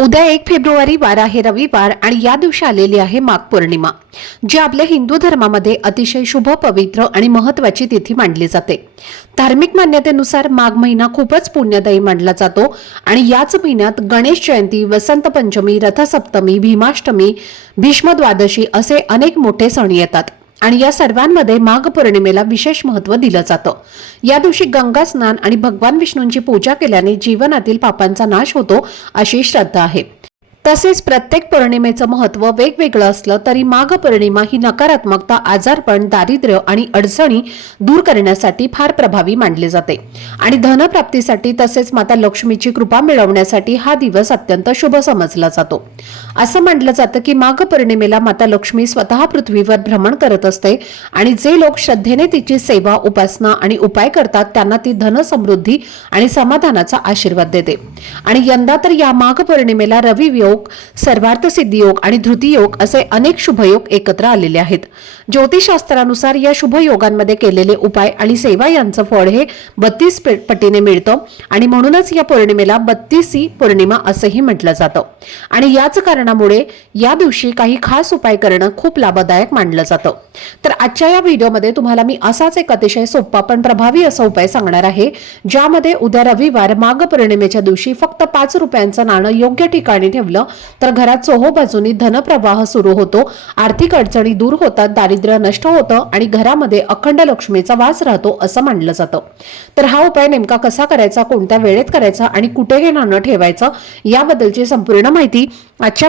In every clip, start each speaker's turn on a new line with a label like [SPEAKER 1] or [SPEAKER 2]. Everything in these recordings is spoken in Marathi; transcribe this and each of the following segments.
[SPEAKER 1] उद्या एक फेब्रुवारी वार आहे रविवार आणि या दिवशी आलेली आहे माघ पौर्णिमा जी आपल्या हिंदू धर्मामध्ये अतिशय शुभ पवित्र आणि महत्वाची तिथी मानली जाते. धार्मिक मान्यतेनुसार माघ महिना खूपच पुण्यदायी मानला जातो आणि याच महिन्यात गणेश जयंती वसंत पंचमी रथसप्तमी भीमाष्टमी भीष्म द्वादशी असे अनेक मोठे सण येतात. आणि या सर्वांमध्ये माघ पौर्णिमेला विशेष महत्त्व दिलं जातं. या दिवशी गंगा स्नान आणि भगवान विष्णूंची पूजा केल्याने जीवनातील पापांचा नाश होतो अशी श्रद्धा आहे. तसेच प्रत्येक पौर्णिमेचं महत्त्व वेगवेगळं असलं तरी माघ पौर्णिमा ही नकारात्मकता आजारपण दारिद्र्य आणि अडचणी दूर करण्यासाठी फार प्रभावी मानले जाते. आणि धनप्राप्तीसाठी तसेच माता लक्ष्मीची कृपा मिळवण्यासाठी हा दिवस अत्यंत शुभ समजला जातो. असं म्हटलं जातं की माघ पौर्णिमेला माता लक्ष्मी स्वतः पृथ्वीवर भ्रमण करत असते आणि जे लोक श्रद्धेने तिची सेवा उपासना आणि उपाय करतात त्यांना ती धन समृद्धी आणि समाधानाचा आशीर्वाद देते. आणि यंदा तर या माघ पौर्णिमेला रवी योग सर्वार्थ सिद्धी योग आणि धृती योग असे अनेक शुभयोग एकत्र आलेले आहेत. ज्योतिषशास्त्रानुसार या शुभ योगांमध्ये केलेले उपाय आणि सेवा यांचं फळ हे बत्तीस पटीने मिळतं आणि म्हणूनच या पौर्णिमेला बत्तीसी पौर्णिमा असंही म्हटलं जातं. आणि याच कारण कारणामुळे या दिवशी काही खास उपाय करणं खूप लाभदायक मानलं जातं. तर आजच्या या व्हिडिओमध्ये तुम्हाला मी असाच एक अतिशय सोपा पण प्रभावी असा उपाय सांगणार आहे ज्यामध्ये उद्या रविवार माघ पौर्णिमेच्या दिवशी फक्त पाच रुपयांचं नाणं योग्य ठिकाणी ठेवलं तर घरात चोहो बाजूनी धनप्रवाह सुरू होतो आर्थिक अडचणी दूर होतात दारिद्र्य नष्ट होतं आणि घरामध्ये अखंड लक्ष्मीचा वास राहतो असं मानलं जातं. तर हा उपाय नेमका कसा करायचा कोणत्या वेळेत करायचा आणि कुठे हे नाणं ठेवायचं याबद्दलची संपूर्ण माहिती आजच्या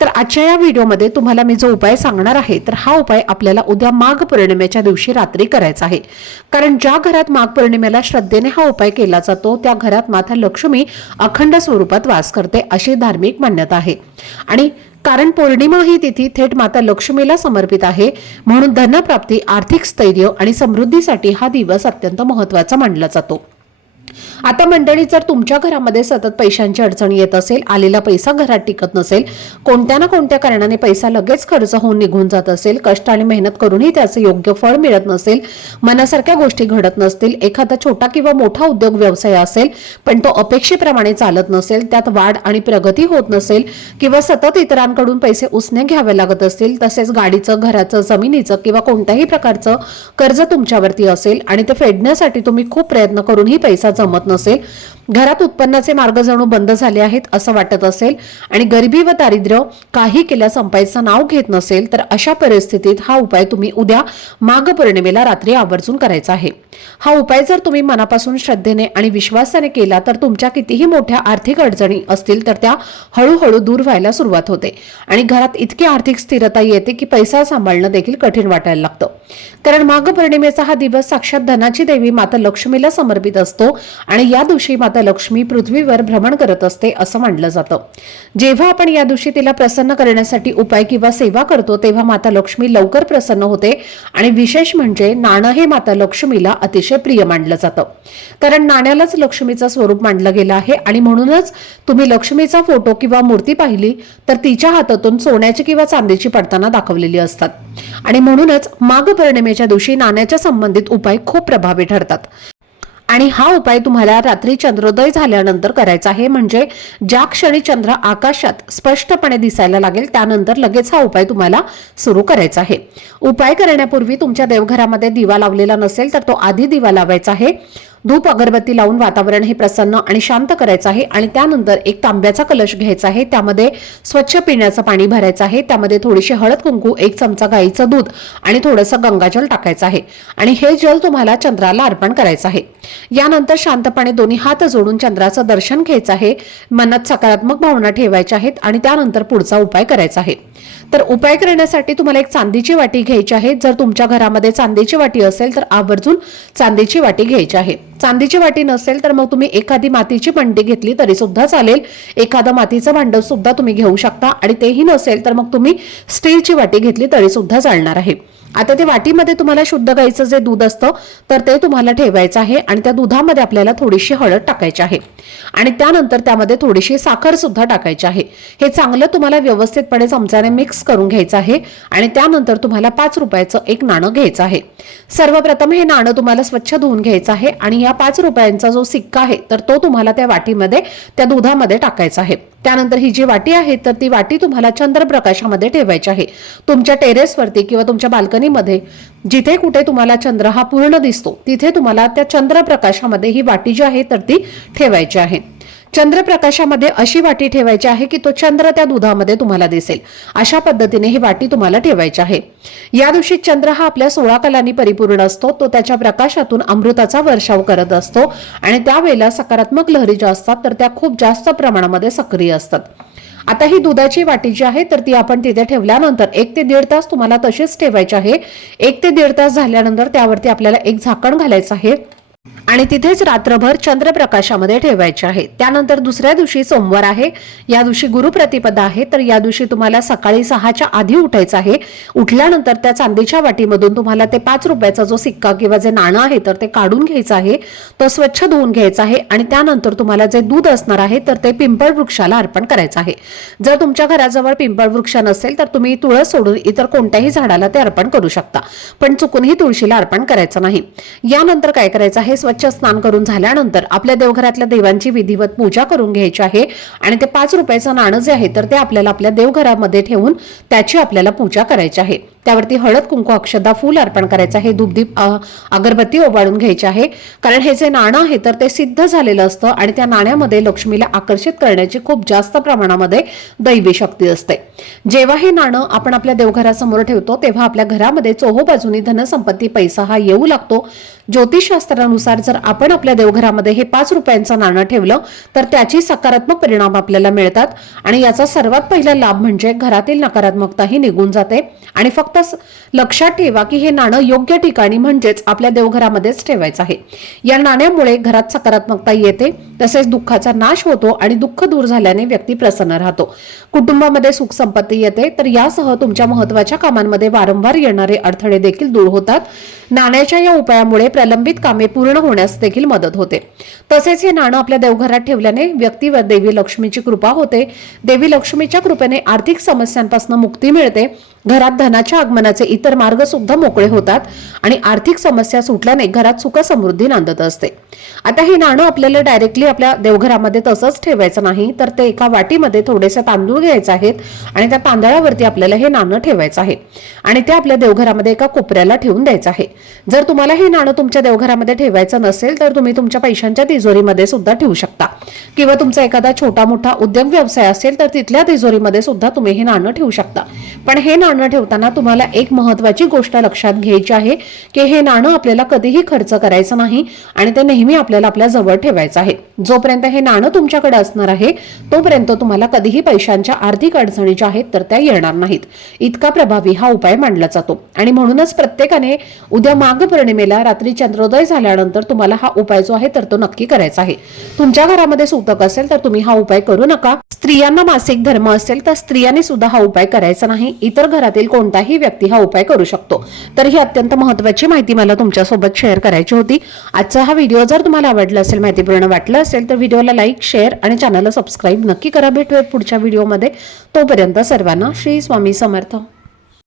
[SPEAKER 1] तर आजच्या या व्हिडिओमध्ये तुम्हाला मी जो उपाय सांगणार आहे तर हा उपाय आपल्याला उद्या माघ पौर्णिमेच्या दिवशी रात्री करायचा आहे. कारण ज्या घरात माघ पौर्णिमेला श्रद्धेने हा उपाय केला जातो त्या घरात माता लक्ष्मी अखंड स्वरूपात वास करते अशी धार्मिक मान्यता आहे. आणि कारण पौर्णिमा ही तिथी थेट माता लक्ष्मीला समर्पित आहे म्हणून धनप्राप्ती आर्थिक स्थैर्य आणि समृद्धीसाठी हा दिवस अत्यंत महत्त्वाचा मानला जातो. आता मंडळी जर तुमच्या घरामध्ये सतत पैशांची अडचण येत असेल आलेला पैसा घरात टिकत नसेल कोणत्या ना कोणत्या कारणाने पैसा लगेच खर्च होऊन निघून जात असेल कष्ट आणि मेहनत करूनही त्याचं योग्य फळ मिळत नसेल मनासारख्या गोष्टी घडत नसतील एखादा छोटा किंवा मोठा उद्योग व्यवसाय असेल पण तो अपेक्षेप्रमाणे चालत नसेल त्यात वाढ आणि प्रगती होत नसेल किंवा सतत इतरांकडून पैसे उसने घ्यावे लागत असतील तसेच गाडीचं घराचं जमिनीचं किंवा कोणत्याही प्रकारचं कर्ज तुमच्यावरती असेल आणि ते फेडण्यासाठी तुम्ही खूप प्रयत्न करूनही पैसा जमत नसेल. नसेल. घरात उत्पन्नाचे मार्ग जणू बंद झाले आहेत असं वाटत असेल. आणि गरिबी व दारिद्र्य काही केल्या संपायचं नाव घेत नसेल तर अशा परिस्थितीत हा उपाय तुम्ही उद्या माघ पौर्णिमेला रात्री आवर्जून करायचा आहे. हा उपाय जर तुम्ही मनापासून श्रद्धेने आणि विश्वासाने केला तर तुमच्या कितीही मोठ्या आर्थिक अडचणी असतील तर त्या हळूहळू दूर व्हायला सुरुवात होते. आणि घरात इतकी आर्थिक स्थिरता येते की पैसा सांभाळणं देखील कठीण वाटायला लागतं. कारण माघ पौर्णिमेचा हा दिवस साक्षात धनाची देवी माता लक्ष्मीला समर्पित असतो आणि या दिवशी माता लक्ष्मी पृथ्वीवर भ्रमण करत असते असं मानलं जातं. जेव्हा आपण या दिवशी तिला प्रसन्न करण्यासाठी उपाय किंवा सेवा करतो तेव्हा माता लक्ष्मी लवकर प्रसन्न होते आणि विशेष म्हणजे नाणं हे माता लक्ष्मीला अतिशय प्रिय मानलं जातं. कारण नाण्यालाच लक्ष्मीचं स्वरूप मानलं गेलं आहे आणि म्हणूनच तुम्ही लक्ष्मीचा फोटो किंवा मूर्ती पाहिली तर तिच्या हातातून सोन्याची किंवा चांदीची पडताना दाखवलेली असतात. आणि म्हणूनच माघ पौर्णिमेच्या दिवशी नाण्याच्या संबंधित उपाय खूप प्रभावी ठरतात. आणि हा उपाय तुम्हाला रात्री चंद्रोदय झाल्यानंतर करायचा आहे. म्हणजे ज्या क्षणी चंद्र आकाशात स्पष्टपणे दिसायला लागेल त्यानंतर लगेच हा उपाय तुम्हाला सुरू करायचा आहे. उपाय करण्यापूर्वी तुमच्या देवघरामध्ये दिवा लावलेला नसेल तर तो आधी दिवा लावायचा आहे. धूप अगरबत्ती लावून वातावरण हे प्रसन्न आणि शांत करायचं आहे आणि त्यानंतर एक तांब्याचा कलश घ्यायचा आहे. त्यामध्ये स्वच्छ पिण्याचं पाणी भरायचं आहे. त्यामध्ये थोडीशी हळद कुंकू एक चमचा गाईचं दूध आणि थोडंसं गंगाजल टाकायचं आहे. आणि हे जल तुम्हाला चंद्राला अर्पण करायचं आहे. यानंतर शांतपणे दोन्ही हात जोडून चंद्राचं दर्शन घ्यायचं आहे. मनात सकारात्मक भावना ठेवायच्या आहेत आणि त्यानंतर पुढचा उपाय करायचा आहे. तर उपाय करण्यासाठी तुम्हाला एक चांदीची वाटी घ्यायची आहे. जर तुमच्या घरामध्ये चांदीची वाटी असेल तर आवर्जून चांदीची वाटी घ्यायची आहे. चांदीची वाटी नसेल तर मग तुम्ही एखादी मातीची भांडी घेतली तरी सुद्धा चालेल. एखादं मातीचं भांडव सुद्धा तुम्ही घेऊ शकता आणि तेही नसेल तर मग तुम्ही स्टीलची वाटी घेतली तरी सुद्धा चालणार आहे. आता ते वाटीमध्ये तुम्हाला शुद्ध गाईचं जे दूध असतं तर ते तुम्हाला ठेवायचं आहे आणि त्या दुधामध्ये आपल्याला थोडीशी हळद टाकायची आहे. आणि त्यानंतर त्यामध्ये थोडीशी साखर सुद्धा टाकायची आहे. हे चांगलं तुम्हाला व्यवस्थितपणे चमच्याने मिक्स करून घ्यायचं आहे आणि त्यानंतर तुम्हाला पाच रुपयाचं एक नाणं घ्यायचं आहे. सर्वप्रथम हे नाणं तुम्हाला स्वच्छ धुवून घ्यायचं आहे आणि या पाच रुपयांचा जो सिक्का आहे तर तो तुम्हाला त्या वाटीमध्ये त्या दुधामध्ये टाकायचा आहे. त्यानंतर ही जी वाटी आहे तर ती वाटी तुम्हाला चंद्रप्रकाशामध्ये ठेवायची आहे. तुमच्या टेरेसवरती किंवा तुमच्या बाल्कनी बाल्कनीमध्ये जिथे कुठे तुम्हाला चंद्र हा पूर्ण दिसतो तिथे तुम्हाला त्या चंद्रप्रकाशामध्ये ही वाटी जी आहे तर ती ठेवायची आहे. चंद्रप्रकाशामध्ये अशी वाटी ठेवायची आहे की तो चंद्र त्या दुधामध्ये तुम्हाला दिसेल. अशा पद्धतीने ही वाटी तुम्हाला ठेवायची आहे. या दिवशी चंद्र हा आपल्या सोळा कलांनी परिपूर्ण असतो तो त्याच्या प्रकाशातून अमृताचा वर्षाव करत असतो आणि त्यावेळेला सकारात्मक लहरी ज्या असतात तर त्या खूप जास्त प्रमाणामध्ये सक्रिय असतात. आता ही दुधाची वाटी जी आहे तर ती आपण तिथे ठेवल्यानंतर एक ते दीड तास तुम्हाला तशीच ठेवायची आहे. एक ते दीड तास झाल्यानंतर त्यावरती आपल्याला एक झाकण घालायचं आहे. आणि तिथेच रात्रभर चंद्रप्रकाशामध्ये ठेवायचे आहे. त्यानंतर दुसऱ्या दिवशी सोमवार आहे. या दिवशी गुरुप्रतिपदा आहे. तर या दिवशी तुम्हाला सकाळी सहाच्या आधी उठायचं आहे. उठल्यानंतर त्या चांदीच्या वाटीमधून तुम्हाला ते पाच रुपयाचा जो सिक्का किंवा जे नाणं आहे तर ते काढून घ्यायचं आहे. तो स्वच्छ धुवून घ्यायचा आहे आणि त्यानंतर तुम्हाला जे दूध असणार आहे तर ते पिंपळ वृक्षाला अर्पण करायचं आहे. जर तुमच्या घराजवळ पिंपळ वृक्ष नसेल तर तुम्ही तुळस सोडून इतर कोणत्याही झाडाला ते अर्पण करू शकता. पण चुकूनही तुळशीला अर्पण करायचं नाही. यानंतर काय करायचं आहे? स्वच्छ स्नान करून झाल्यानंतर आपल्या देवघरातल्या देवांची विधिवत पूजा करून घ्यायची आहे आणि ते पाच रुपयाचं नाणं जे आहे तर ते आपल्याला आपल्या देवघरामध्ये ठेवून त्याची आपल्याला पूजा करायची आहे. त्यावरती हळद कुंकू अक्षदा फूल अर्पण करायचं आहे. धूपदीप अगरबत्ती ओवाळून घ्यायची आहे. कारण हे जे नाणं आहे तर ते सिद्ध झालेलं असतं आणि त्या नाण्यामध्ये लक्ष्मीला आकर्षित करण्याची खूप जास्त प्रमाणामध्ये दैवी शक्ती असते. जेव्हा हे नाणं आपण आपल्या देवघरासमोर ठेवतो तेव्हा आपल्या घरामध्ये चोहोबाजूनी धनसंपत्ती पैसा हा येऊ लागतो. ज्योतिषशास्त्रानुसार जर आपण आपल्या देवघरामध्ये हे पाच रुपयांचं नाणं ठेवलं तर त्याची सकारात्मक परिणाम आपल्याला मिळतात. आणि याचा सर्वात पहिला लाभ म्हणजे घरातील नकारात्मकता ही निघून जाते. आणि फक्त लक्षात ठेवा की हे नाणं योग्य ठिकाणी म्हणजेच आपल्या देवघरामध्येच ठेवायचं आहे. या नाण्यामुळे घरात सकारात्मकता येते तसेच दुःखाचा नाश होतो आणि दुःख दूर झाल्याने व्यक्ती प्रसन्न राहतो. कुटुंबामध्ये सुख संपत्ती येते तर यासह तुमच्या महत्त्वाच्या कामांमध्ये वारंवार येणारे अडथळे देखील दूर होतात. नाण्याच्या या उपायामुळे प्रलंबित कामे पूर्ण होण्यास देखील मदत होते. तसेच हे नाणं आपल्या देवघरात ठेवल्याने व्यक्तीवर देवी लक्ष्मीची कृपा होते. देवी लक्ष्मीच्या कृपेने आर्थिक समस्यांपासून मुक्ती मिळते. घरात धनाच्या आगमनाचे इतर मार्ग सुद्धा मोकळे होतात आणि आर्थिक समस्या सुटल्याने घरात सुख समृद्धी नांदत असते. आता हे नाणं आपल्याला डायरेक्टली आपल्या देवघरामध्ये तसंच ठेवायचं नाही तर ते एका वाटीमध्ये थोडेसे तांदूळ घ्यायचे आहेत आणि त्या तांदळावरती आपल्याला हे नाणं ठेवायचं आहे आणि ते आपल्या देवघरामध्ये एका कोपऱ्याला ठेवून द्यायचं आहे. जर तुम्हाला हे नाणं तुमच्या देवघरामध्ये ठेवायचं नसेल तर तुम्ही तुमच्या पैशांच्या तिजोरीमध्ये सुद्धा ठेवू शकता. किंवा तुमचा एखादा छोटा मोठा उद्योग व्यवसाय असेल तर तिथल्या तिजोरीमध्ये सुद्धा तुम्ही हे नाणं ठेवू शकता. पण हे नाणं ठेवताना तुम्हाला एक महत्वाची गोष्ट लक्षात घ्यायची आहे की हे नाणं आपल्याला कधीही खर्च करायचं नाही आणि ते नेहमी आपल्याला आपल्या जवळ ठेवायचं आहे. जोपर्यंत हे नाणं तुमच्याकडे असणार आहे तोपर्यंत तुम्हाला कधीही पैशांच्या आर्थिक अडचणी ज्या आहेत तर त्या येणार नाहीत. इतका प्रभावी हा उपाय मानला जातो. आणि म्हणूनच प्रत्येकाने उद्या माघ पौर्णिमेला रात्री चंद्रोदय झाल्यानंतर तुम्हाला हा उपाय जो आहे तर तो नक्की करायचा आहे. तुमच्या घरामध्ये सूतक असेल तर तुम्ही हा उपाय करू नका. स्त्रियांना मासिक धर्म असेल तर स्त्रियांनी सुद्धा हा उपाय करायचा नाही. इतर घरातील कोणताही व्यक्ती हा उपाय करू शकतो. तर ही अत्यंत महत्वाची माहिती मला तुमच्यासोबत शेअर करायची होती. आजचा हा व्हिडिओ जर तुम्हाला आवडला असेल माहितीपूर्ण वाटलं असेल तर व्हिडिओला लाईक शेअर आणि चॅनलला सबस्क्राईब नक्की करा. भेटूयात पुढच्या व्हिडिओमध्ये तोपर्यंत सर्वांना श्री स्वामी समर्थ.